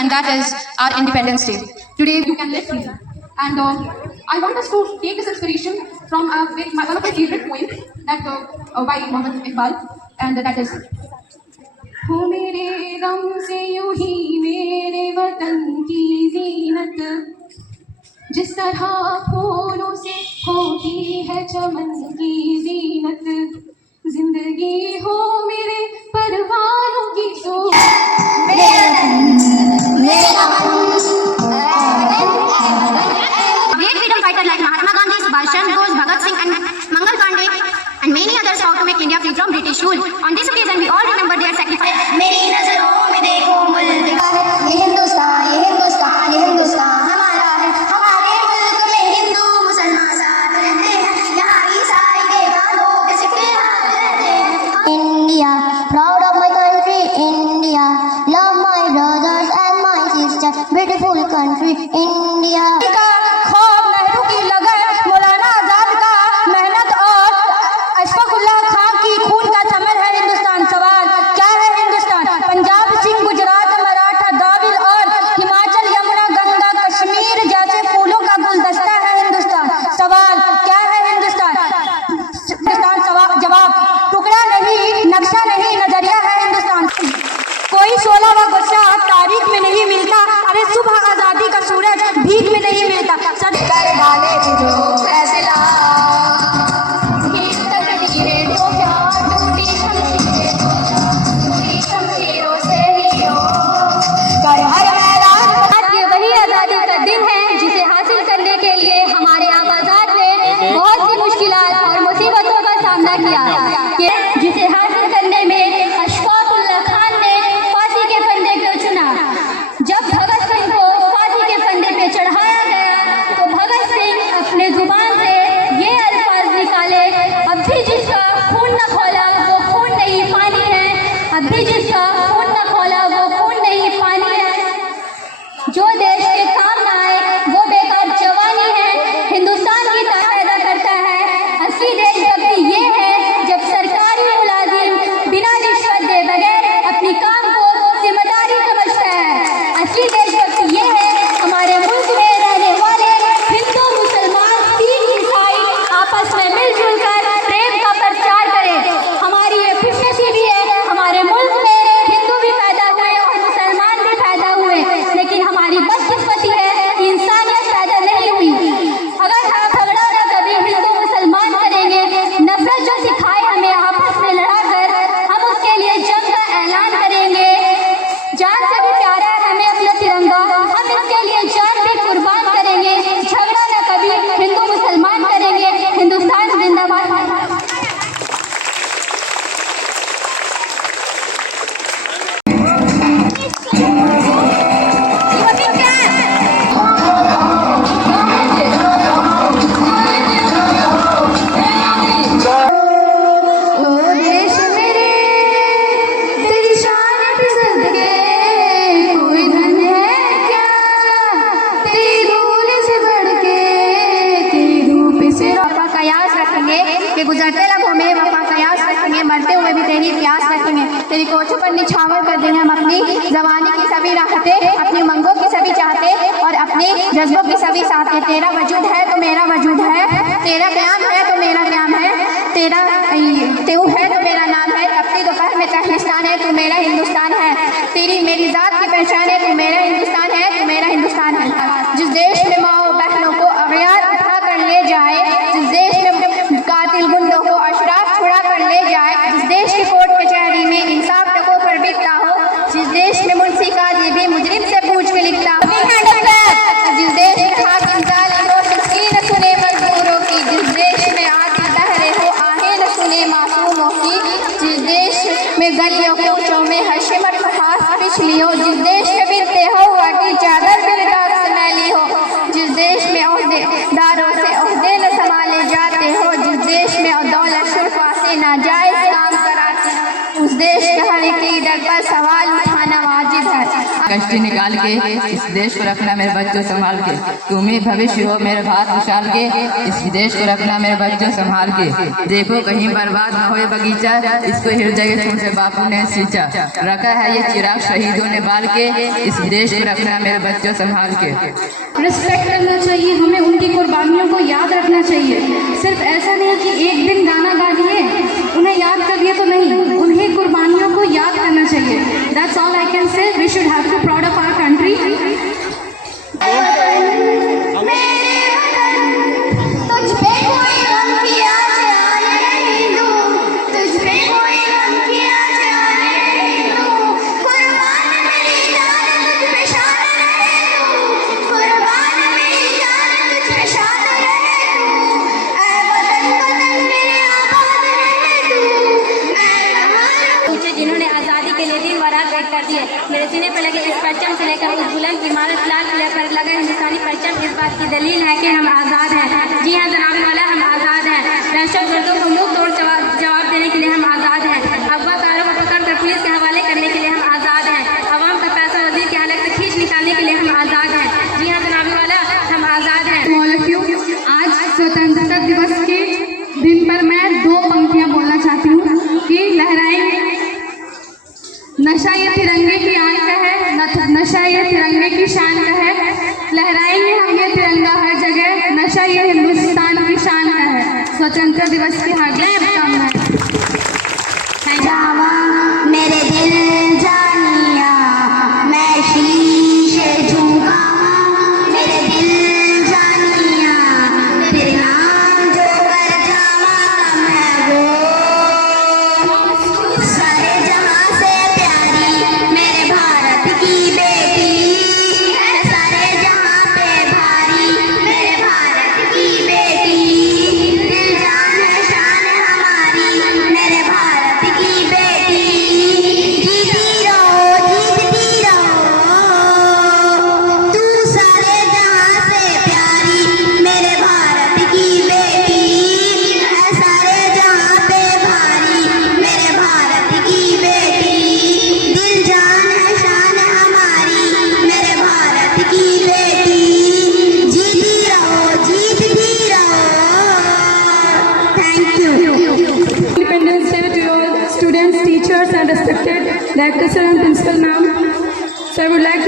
and that is our Independence Day. Today you can live free. And I want us to take this inspiration from one of my favorite poems that by Muhammad Iqbal, and that is हो मेरे गम से यूं ही मेरे वतन की जीनत, जिस तरह फूलों से होती है चमन की जीनत, जिंदगी हो मेरे परवानों की सोच Great freedom fighters like Mahatma Gandhi, Subhash Chandra Bose, Bhagat Singh and Mangal Pandey and many others fought to make India free from British rule. On this occasion, we all remember their sacrifice. मेरी नजरों में देखो मुल्क ये हिंदुस्तान हमारा है, हमारे मुल्क में हिंदू मुसलमान साथ रहते हैं, यहाँ ईसाई देवताओं के सिक्के हाथ रहते हैं. India, proud of my country, India, love my brothers and my sisters, beautiful country, India. कोई 16 गुस्सा तारीख में नहीं मिलता, अरे सुबह आजादी का सूरज भीख में नहीं मिलता. सब कर वाले जो फैसला ये वही आजादी का दिन है जिसे हासिल करने के लिए हमारे आबाजाद ने बहुत सी मुश्किलात और मुसीबतों का सामना किया, जिसे हासिल करने में जब भगत सिंह को फांसी के फंदे पे चढ़ाया गया तो भगत सिंह अपने जुबान से ये अल्फाज निकाले, अब भी जिसका खून न खोला वो खून नहीं पानी है, अब भी जिसका खून न खोला वो खून नहीं पानी है, जो देश के काम न आए वो बेकार जवानी है, हिंदुस्तान की पैदा करता है. असली देशभक्ति ये है जब सरकारी मुलाजिम बिना रिश्वत दे बगैर अपनी काम को जिम्मेदारी समझता है. असली देशभक्ति ये है हमारे मुल्क में रहने वाले हिंदू मुसलमान सिख ईसाई आपस में मिलजुल कर प्रेम का प्रचार करें. हमारी ये खुशनसीबी भी है, हमारे मुल्क में हिंदू भी पैदा हुए और मुसलमान भी पैदा हुए, लेकिन हमारी बदकिस्मती है कि इंसानियत पैदा नहीं हुई. अगर हम झगड़ा न कभी हिंदू मुसलमान करेंगे, नफरत जो सिखाए हमें आपस में लड़ा कर, हम उसके लिए जंग का ऐलान करेंगे. जान से भी प्यारा है हमें अपना तिरंगा, हम इसके लिए जान भी कुर्बान करेंगे. झगड़ा न कभी हिंदू मुसलमान करेंगे. हिंदुस्तान जिंदाबाद. कि गुजरते लगों में वफा कयास रखेंगे, मरते हुए भी तेरी प्यास रखेंगे, तेरी कोचों पर निछावर कर देंगे हम अपनी जवानी की सभी राहतें, अपनी मंगों की सभी चाहते और अपने जज्बों की सभी साथें. तेरा वजूद है तो मेरा वजूद है, तेरा क़याम है तो मेरा क़याम है, तेरा तू है तो मेरा नाम है, तपती दोपहर में चहिस्तान है तो मेरा हिंदुस्तान है, तेरी मेरी ज़ात की पहचान है तो मेरा हिंदुस्तान है, तो मेरा हिंदुस्तान है. जिस देश में माओ बहनों को अगयार उठा कर ले जाए, जिस देश में कातिल गुंडों को अशराफ छुड़ा कर ले जाए, जिस देश की कोर्ट कचहरी में इंसाफ टकों पर बिकता हो, जिस देश में मुंशी काजी भी मुजरिम से पूछ के लिखता हो, जिस देश में हाकिम जालिम हो सच्ची न सुने मजदूरों की, जिस देश में आदि बहरे हो आहे न सुने मासूमों की, जिस देश में गलियों कोचों में हशमत खास पिछली हो, जिस देश में बिनते हो वाटी चादर बिरदार सुनैली हो, जिस देश में ओहदेदारों से ओहदे न संभाले जाते हो, जिस देश में दौलत शुरफा से नाजायज काम कराते हो, उस देश के हर एक लीडर पर सवाल उठाना वाजिब है. कष्ट निकाल के इस देश को रखना मेरे बच्चों संभाल के। तुम ही भविष्य हो मेरे भारत विशाल के, इस देश को रखना मेरे बच्चों संभाल के। देखो कहीं बर्बाद न होए बगीचा, इसको हृदय के छोटे बापू ने सींचा। रखा है ये चिराग शहीदों ने बाल के, इस देश को रखना मेरे बच्चों संभाल के। रिस्पेक्ट करना चाहिए, हमें उनकी कुर्बानियों को याद रखना चाहिए। सिर्फ ऐसा नहीं कि एक दिन गाना गा लिए, उन्हें याद कर दिए तो नहीं, उन्हें कुर्बानियों को याद करना चाहिए। That's all I can say. We should have to proud of our country. जिन्होंने आज़ादी के लिए दिन व रात एक कर दिए। मेरे सीने पर लगे इस परचम से लेकर उस बुलंद इमारत लाल किले पर लगे हिंदुस्तानी परचम इस बात की दलील है कि हम आज़ाद हैं। जी हाँ जनाब वाला, हम आज़ाद हैं। दहशतगर्दों को मुंह तोड़ जवाब देने के लिए हम आज़ाद हैं। अगवाकारों को पकड़कर पुलिस के हवाले करने के लिए हम आज़ाद हैं। अवाम का पैसा वजीर की हालत से खींच निकालने के लिए हम आज़ाद हैं। जी हाँ जनाब वाला, हम आज़ाद हैं। To all of you, आज स्वतंत्रता दिवस के दिन पर मैं दो पंक्तियां बोलना चाहती हूँ कि लहराएंगे नशा ये तिरंगे की आन का है, नशा ये तिरंगे की शान का है। लहराएंगे हम ये तिरंगा हर जगह, नशा ये हिंदुस्तान की शान का है। स्वतंत्रता दिवस की हार्दिक शुभकामनाएं। जावा मेरे दिल जानिया, मैं शीशे झुकावा मेरे दिल जानिया, तेरे नाम जो कर जावा मैं वो। सारे जहां से प्यारी मेरे भारत की बेटी है, सारे जहां पे भारी मेरे भारत की बेटी। दिल जान है शान हमारी मेरे भारत की बेटी। जीती रहो तू सारे जहां से प्यारी मेरे भारत की बेटी है, सारे जहां पे भारी मेरे भारत की बेटी। दिल जान है शान हमारी मेरे भारत की बेटी। जीती रहो thank you. Independence Day to your students, teachers and respected Director Sir and Principal Ma'am. So I would like